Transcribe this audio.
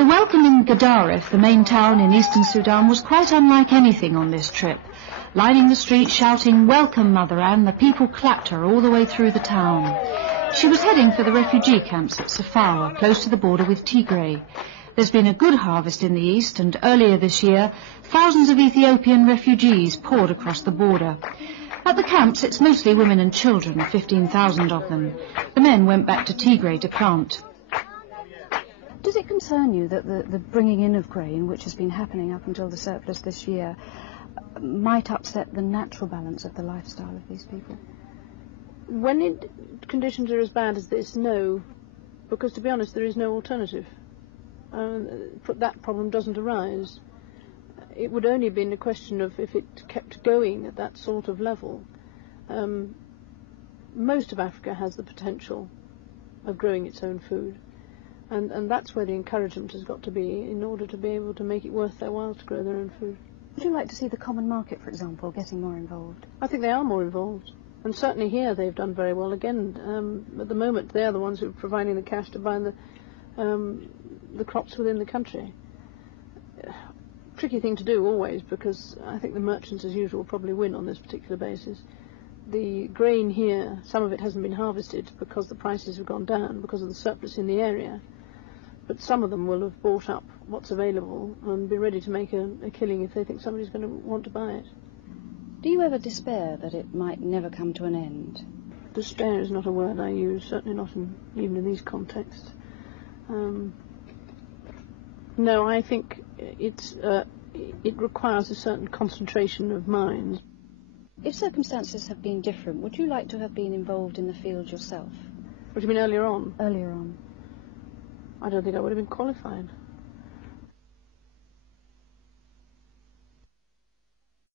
The welcome in Qaddarif, the main town in eastern Sudan, was quite unlike anything on this trip. Lining the streets shouting, "Welcome, Mother Anne," the people clapped her all the way through the town. She was heading for the refugee camps at Safawa, close to the border with Tigray. There's been a good harvest in the east, and earlier this year, thousands of Ethiopian refugees poured across the border. At the camps, it's mostly women and children, 15,000 of them. The men went back to Tigray to plant. Does it concern you that the bringing in of grain, which has been happening up until the surplus this year, might upset the natural balance of the lifestyle of these people? When conditions are as bad as this, no, because to be honest, there is no alternative. That problem doesn't arise. It would only have been a question of if it kept going at that sort of level. Most of Africa has the potential of growing its own food. And that's where the encouragement has got to be in order to be able to make it worth their while to grow their own food. Would you like to see the common market, for example, getting more involved? I think they are more involved. And certainly here they've done very well. Again, at the moment they are the ones who are providing the cash to buy the crops within the country. Tricky thing to do always, because I think the merchants as usual probably win on this particular basis. The grain here, some of it hasn't been harvested because the prices have gone down because of the surplus in the area. But some of them will have bought up what's available and be ready to make a killing if they think somebody's going to want to buy it. Do you ever despair that it might never come to an end? Despair is not a word I use, certainly not even in these contexts. No, I think it requires a certain concentration of mind. If circumstances have been different, would you like to have been involved in the field yourself? What do you mean earlier on? Earlier on. I don't think I would have been qualified.